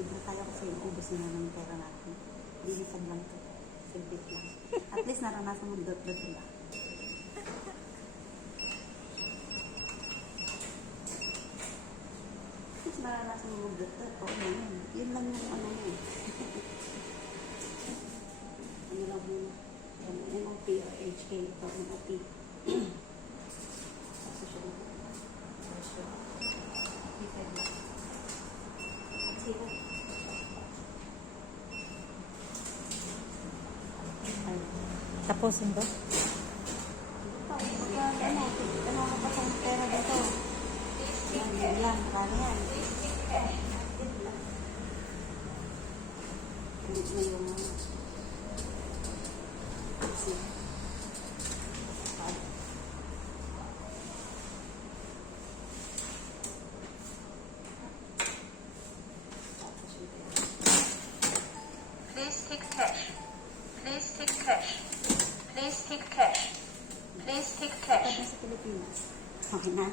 libre tayo kasi ubos na ng pera natin. Lilipad lang to. Silbit lang. At least naranasan mo dot-dot diba? At least naranasan mo dot-dot. Oo naman. Yun lang yung ano mo. Ano lang mo. MOP or HK or MOP. Tapos siya na. Lipad lang. At sila. Tapusin ba? Ano ka pa sa pera dito? Yan, marami yan. Hindi na yung Please take cash. Please take cash. Please take cash. Please take cash. sa Pilipinas. Okay na.